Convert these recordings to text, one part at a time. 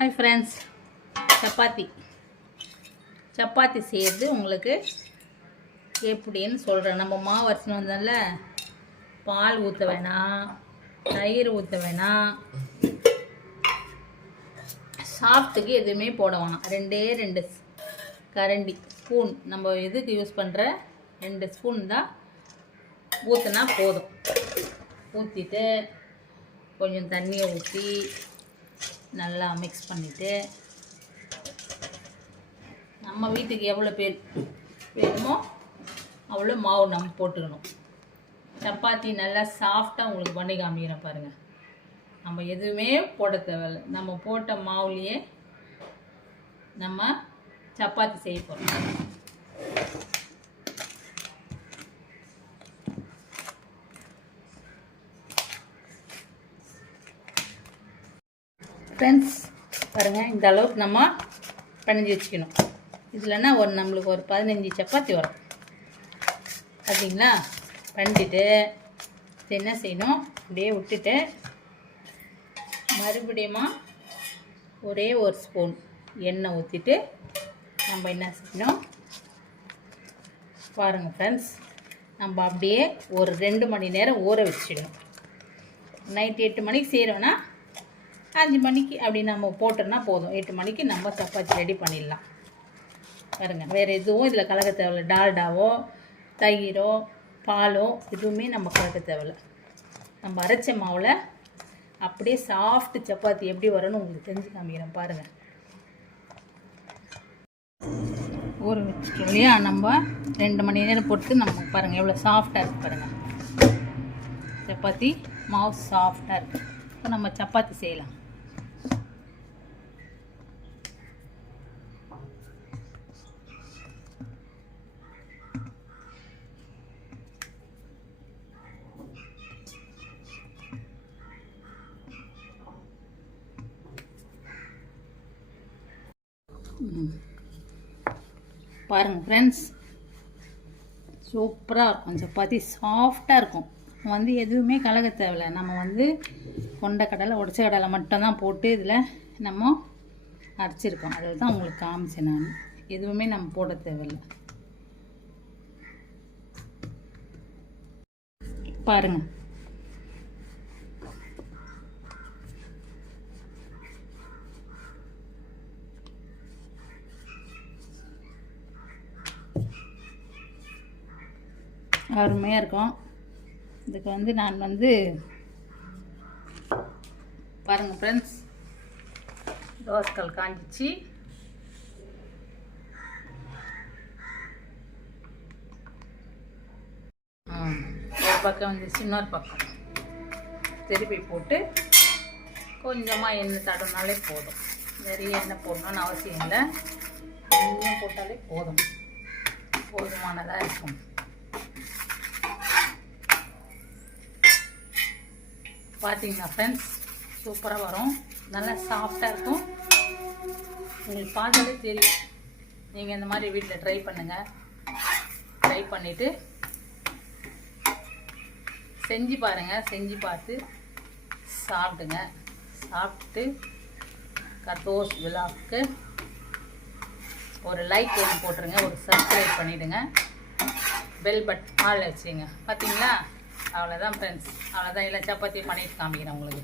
Hi friends, chapati செய்கிறது உங்களுக்கு எப்படின்னு சொல்கிறேன். நம்ம மாவு அரைச்சின்னு வந்தோம்ல, பால் ஊற்ற வேணாம், தயிர் ஊற்ற வேணாம், சாஃப்ட்டுக்கு எதுவுமே போட வேணாம். ரெண்டு கரண்டி ஸ்பூன், நம்ம எதுக்கு யூஸ் பண்ணுற 2 ஸ்பூன் தான் ஊற்றினா போதும். ஊற்றிட்டு கொஞ்சம் தண்ணியை ஊற்றி நல்லா மிக்ஸ் பண்ணிவிட்டு, நம்ம வீட்டுக்கு எவ்வளோ பேர் வேணுமோ அவ்வளோ மாவு நம்ம போட்டுக்கணும். சப்பாத்தி நல்லா சாஃப்டாக உங்களுக்கு பண்ணி காமிக்கிறேன் பாருங்கள். நம்ம எதுவுமே போட தேவையில்லை, நம்ம போட்ட மாவுலேயே நம்ம சப்பாத்தி செய்ய போகிறோம். ஃப்ரெண்ட்ஸ் பாருங்கள், இந்த அளவுக்கு நம்ம பிணைஞ்சி வச்சுக்கணும். இதில்னா நம்மளுக்கு ஒரு 15 சப்பாத்தி வரும். பார்த்தீங்களா? பண்ணிட்டு என்ன செய்யணும், அப்படியே விட்டுட்டு மறுபடியும் ஒரே ஒரு ஸ்பூன் எண்ணெய் ஊற்றிட்டு நம்ம என்ன செய்யணும் பாருங்கள் ஃப்ரெண்ட்ஸ். நம்ம அப்படியே ஒரு 2 மணி நேரம் ஊற வச்சிடணும். நைட்டு 8 மணிக்கு செய்கிறோன்னா 5 மணிக்கு அப்படி நம்ம போட்டோம்னா போதும். 8 மணிக்கு நம்ம சப்பாத்தி ரெடி பண்ணிடலாம். பாருங்கள், வேறு எதுவும் இதில் கலக்க தேவையில்லை. டால்டாவோ தயிரோ பாலோ எதுவுமே நம்ம கலக்க தேவையில்லை. நம்ம அரைச்ச மாவில் அப்படியே சாஃப்ட் சப்பாத்தி எப்படி வரும்னு உங்களுக்கு தெரிஞ்சு காமிக்கிறேன் பாருங்கள். ஊற வச்சுக்கோம் இல்லையா, நம்ம 2 மணி நேரம் போட்டு நம்ம பாருங்கள் எவ்வளோ சாஃப்டாக இருக்குது பாருங்கள். சப்பாத்தி மாவு சாஃப்டாக இருக்குது. இப்போ நம்ம சப்பாத்தி செய்யலாம். பாருங்கள் ஃப்ரெண்ட்ஸ், சூப்பராக இருக்கும். சப்பாத்தி சாஃப்டாக இருக்கும். எதுவுமே கலக்க தேவையில்லை. நம்ம கொண்டைக்கடலை உடச்ச கடலை மட்டும்தான் போட்டு இதில் நம்ம அரைச்சிருக்கோம். அதில் தான் உங்களுக்கு காமிச்சேன் நான். எதுவுமே நம்ம போட தேவையில்லை. பாருங்கள், அருமையாக இருக்கும். இதுக்கு நான் பாருங்கள் ஃப்ரெண்ட்ஸ், தோசைக்கல் காஞ்சிச்சு. ஒரு பக்கம் இன்னொரு பக்கம் திருப்பி போட்டு கொஞ்சமாக எண்ணெய் தடவினாலே போதும். நிறைய எண்ணெய் போடணும்னு அவசியம் இல்லை, கொஞ்சம் போட்டாலே போதும், போதுமானதாக இருக்கும். பார்த்தீங்கன்னா ஃப்ரெண்ட்ஸ், சூப்பராக வரும். நல்லா சாஃப்டாக இருக்கும். உங்களுக்கு பார்த்தாலே தெரியும். நீங்கள் இந்த மாதிரி வீட்டில் ட்ரை பண்ணுங்கள். ட்ரை பண்ணிவிட்டு செஞ்சு பாருங்கள். செஞ்சு பார்த்து சாப்பிடுங்க. சாப்பிட்டு கத்தோஸ் விழாவுக்கு ஒரு லைக் ஒன்று போட்டுருங்க, ஒரு சப்ஸ்கிரைப் பண்ணிவிடுங்க, பெல் பட்டன் ஆள் வச்சுங்க. பார்த்தீங்களா? அவ்வளோதான் ஃப்ரெண்ட்ஸ், அவ்வளோதான். இல்லை சப்பாத்தி பண்ணிட்டு காமிக்கிறேன் உங்களுக்கு.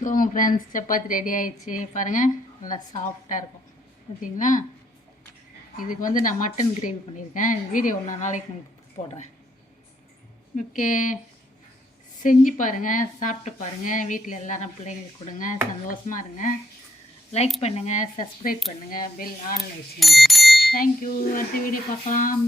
போங்க ஃப்ரெண்ட்ஸ், சப்பாத்தி ரெடி ஆயிடுச்சு. பாருங்கள், நல்லா சாஃப்டாக இருக்கும். பார்த்தீங்களா? இதுக்கு நான் மட்டன் கிரேவி பண்ணியிருக்கேன். வீடியோ ஒன்று நாளைக்கு உங்களுக்கு போடுறேன். ஓகே, செஞ்சு பாருங்கள், சாப்பிட்டு பாருங்கள். வீட்டில் எல்லாரும் பிள்ளைங்களுக்கு கொடுங்க. சந்தோஷமாக இருங்க. லைக் பண்ணுங்கள், சப்ஸ்கிரைப் பண்ணுங்கள், பெல் ஆன் வச்சுக்கோங்க. தேங்க்யூ. அடுத்த வீடியோ பார்க்கலாம்.